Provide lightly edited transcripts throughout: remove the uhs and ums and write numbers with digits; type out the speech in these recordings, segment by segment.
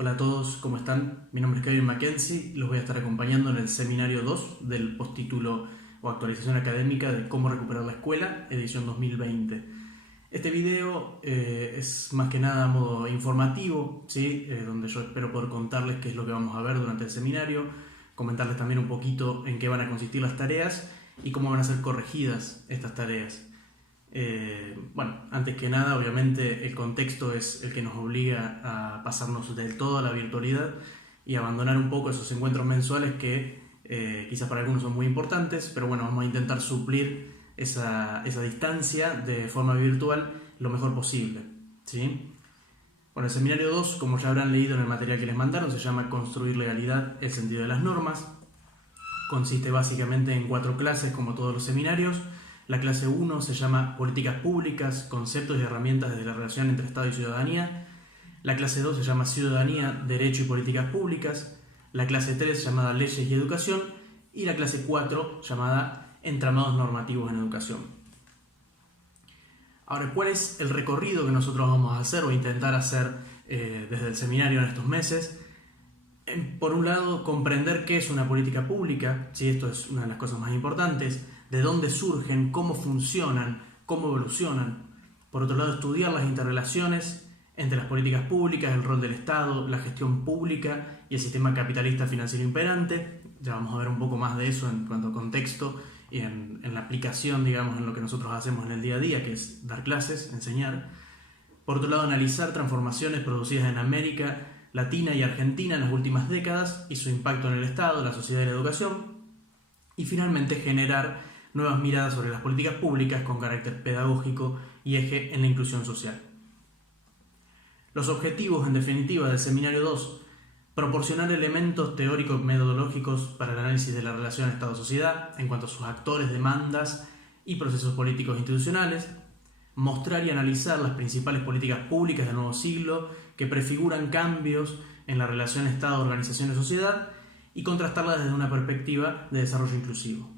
Hola a todos, ¿cómo están? Mi nombre es Kevin Mackenzie y los voy a estar acompañando en el seminario 2 del postítulo o actualización académica de Cómo recuperar la escuela, edición 2020. Este video es más que nada a modo informativo, ¿sí? Donde yo espero poder contarles qué es lo que vamos a ver durante el seminario, comentarles también un poquito en qué van a consistir las tareas y cómo van a ser corregidas estas tareas. Antes que nada, obviamente el contexto es el que nos obliga a pasarnos del todo a la virtualidad y abandonar un poco esos encuentros mensuales que quizás para algunos son muy importantes, pero bueno, vamos a intentar suplir esa distancia de forma virtual lo mejor posible, ¿sí? Bueno, el seminario 2, como ya habrán leído en el material que les mandaron, se llama Construir legalidad, el sentido de las normas. Consiste básicamente en 4 clases, como todos los seminarios. La clase 1 se llama Políticas Públicas, conceptos y herramientas de la relación entre Estado y ciudadanía. La clase 2 se llama Ciudadanía, Derecho y Políticas Públicas. La clase 3 llamada Leyes y Educación. Y la clase 4 llamada Entramados Normativos en Educación. Ahora, ¿cuál es el recorrido que nosotros vamos a hacer o intentar hacer desde el seminario en estos meses? Por un lado, comprender qué es una política pública, ¿sí? Esto es una de las cosas más importantes, de dónde surgen, cómo funcionan, cómo evolucionan. Por otro lado, estudiar las interrelaciones entre las políticas públicas, el rol del Estado, la gestión pública y el sistema capitalista financiero imperante. Ya vamos a ver un poco más de eso en cuanto a contexto y en la aplicación, digamos, en lo que nosotros hacemos en el día a día, que es dar clases, enseñar. Por otro lado, analizar transformaciones producidas en América Latina y Argentina en las últimas décadas y su impacto en el Estado, la sociedad y la educación. Y finalmente, generar nuevas miradas sobre las políticas públicas con carácter pedagógico y eje en la inclusión social. Los objetivos, en definitiva, del seminario 2: proporcionar elementos teóricos metodológicos para el análisis de la relación Estado-sociedad en cuanto a sus actores, demandas y procesos políticos institucionales; mostrar y analizar las principales políticas públicas del nuevo siglo que prefiguran cambios en la relación Estado-organizaciones-sociedad y contrastarlas desde una perspectiva de desarrollo inclusivo.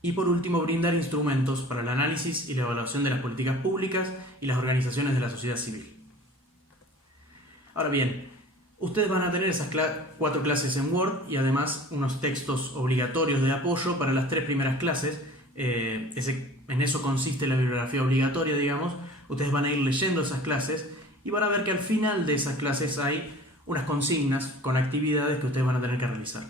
Y por último, brindar instrumentos para el análisis y la evaluación de las políticas públicas y las organizaciones de la sociedad civil. Ahora bien, ustedes van a tener esas 4 clases en Word y además unos textos obligatorios de apoyo para las 3 primeras clases. En eso consiste la bibliografía obligatoria, digamos. Ustedes van a ir leyendo esas clases y van a ver que al final de esas clases hay unas consignas con actividades que ustedes van a tener que realizar.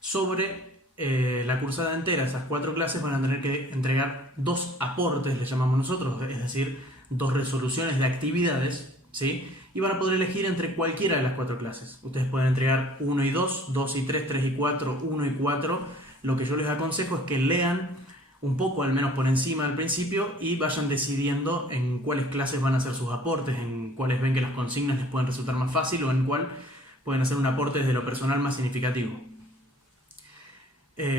Sobre la cursada entera, esas 4 clases van a tener que entregar 2 aportes, le llamamos nosotros, es decir, 2 resoluciones de actividades, ¿sí? Y van a poder elegir entre cualquiera de las 4 clases. Ustedes pueden entregar 1 y 2, 2 y 3, 3 y 4, 1 y 4. Lo que yo les aconsejo es que lean un poco, al menos por encima al principio, y vayan decidiendo en cuáles clases van a hacer sus aportes, en cuáles ven que las consignas les pueden resultar más fácil o en cuál pueden hacer un aporte desde lo personal más significativo.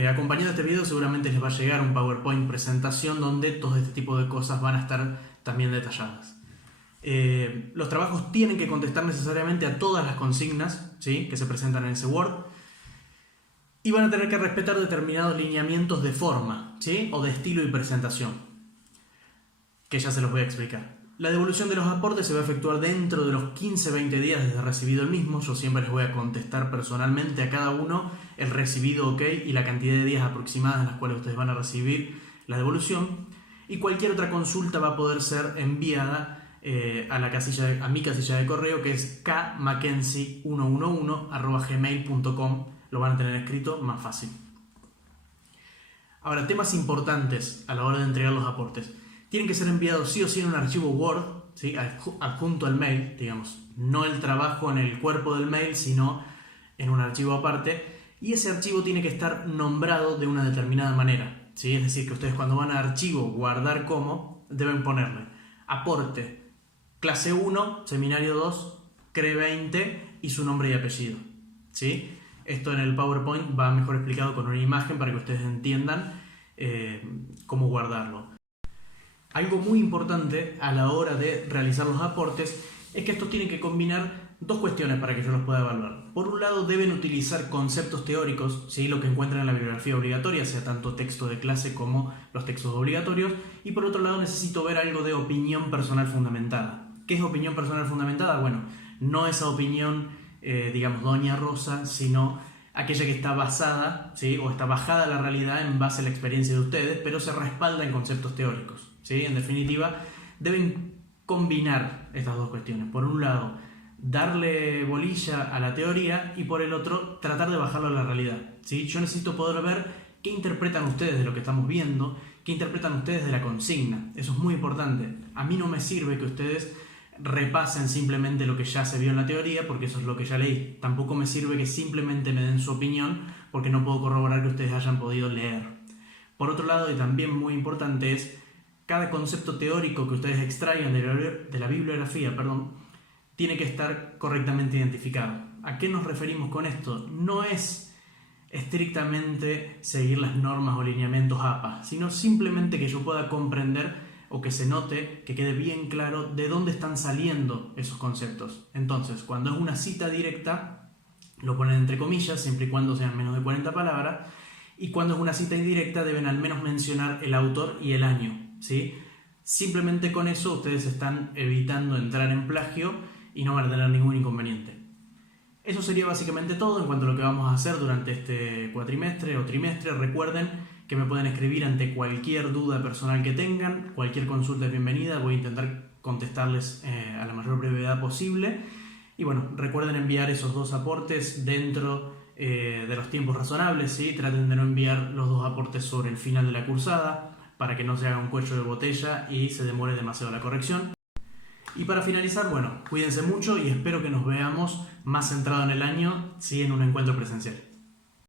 Acompañado de este video seguramente les va a llegar un PowerPoint presentación donde todo este tipo de cosas van a estar también detalladas. Los trabajos tienen que contestar necesariamente a todas las consignas, ¿sí?, que se presentan en ese Word. Y van a tener que respetar determinados lineamientos de forma, ¿sí?, o de estilo y presentación, que ya se los voy a explicar. La devolución de los aportes se va a efectuar dentro de los 15-20 días desde recibido el mismo. Yo siempre les voy a contestar personalmente a cada uno el recibido OK y la cantidad de días aproximadas en las cuales ustedes van a recibir la devolución. Y cualquier otra consulta va a poder ser enviada a mi casilla de correo, que es kmackenzie111@gmail.com. Lo van a tener escrito más fácil. Ahora, temas importantes a la hora de entregar los aportes. Tienen que ser enviados sí o sí en un archivo Word, ¿sí?, adjunto al mail, digamos, no el trabajo en el cuerpo del mail, sino en un archivo aparte. Y ese archivo tiene que estar nombrado de una determinada manera, ¿sí? Es decir, que ustedes cuando van a archivo, guardar como, deben ponerle aporte, clase 1, seminario 2, CRE 20 y su nombre y apellido, ¿sí? Esto en el PowerPoint va mejor explicado con una imagen para que ustedes entiendan cómo guardarlo. Algo muy importante a la hora de realizar los aportes es que estos tienen que combinar 2 cuestiones para que yo los pueda evaluar. Por un lado, deben utilizar conceptos teóricos, ¿sí?, lo que encuentran en la bibliografía obligatoria, sea tanto texto de clase como los textos obligatorios. Y por otro lado, necesito ver algo de opinión personal fundamentada. ¿Qué es opinión personal fundamentada? Bueno, no esa opinión, digamos, doña Rosa, sino aquella que está basada, ¿sí? O está bajada a la realidad en base a la experiencia de ustedes, pero se respalda en conceptos teóricos, ¿sí? En definitiva, deben combinar estas dos cuestiones. Por un lado, darle bolilla a la teoría y por el otro, tratar de bajarlo a la realidad, ¿sí? Yo necesito poder ver qué interpretan ustedes de lo que estamos viendo, qué interpretan ustedes de la consigna. Eso es muy importante. A mí no me sirve que ustedes repasen simplemente lo que ya se vio en la teoría, porque eso es lo que ya leí. Tampoco me sirve que simplemente me den su opinión, porque no puedo corroborar que ustedes hayan podido leer. Por otro lado, y también muy importante, es cada concepto teórico que ustedes extraigan de la bibliografía, tiene que estar correctamente identificado. ¿A qué nos referimos con esto? No es estrictamente seguir las normas o lineamientos APA, sino simplemente que yo pueda comprender o que se note, que quede bien claro de dónde están saliendo esos conceptos. Entonces, cuando es una cita directa, lo ponen entre comillas, siempre y cuando sean menos de 40 palabras, y cuando es una cita indirecta deben al menos mencionar el autor y el año, ¿sí? Simplemente con eso ustedes están evitando entrar en plagio y no van a tener ningún inconveniente. Eso sería básicamente todo en cuanto a lo que vamos a hacer durante este cuatrimestre o trimestre. Recuerden que me pueden escribir ante cualquier duda personal que tengan, cualquier consulta es bienvenida, voy a intentar contestarles a la mayor brevedad posible. Y bueno, recuerden enviar esos dos aportes dentro de los tiempos razonables, ¿sí? Traten de no enviar los dos aportes sobre el final de la cursada para que no se haga un cuello de botella y se demore demasiado la corrección. Y para finalizar, bueno, cuídense mucho y espero que nos veamos más centrado en el año, sí, en un encuentro presencial.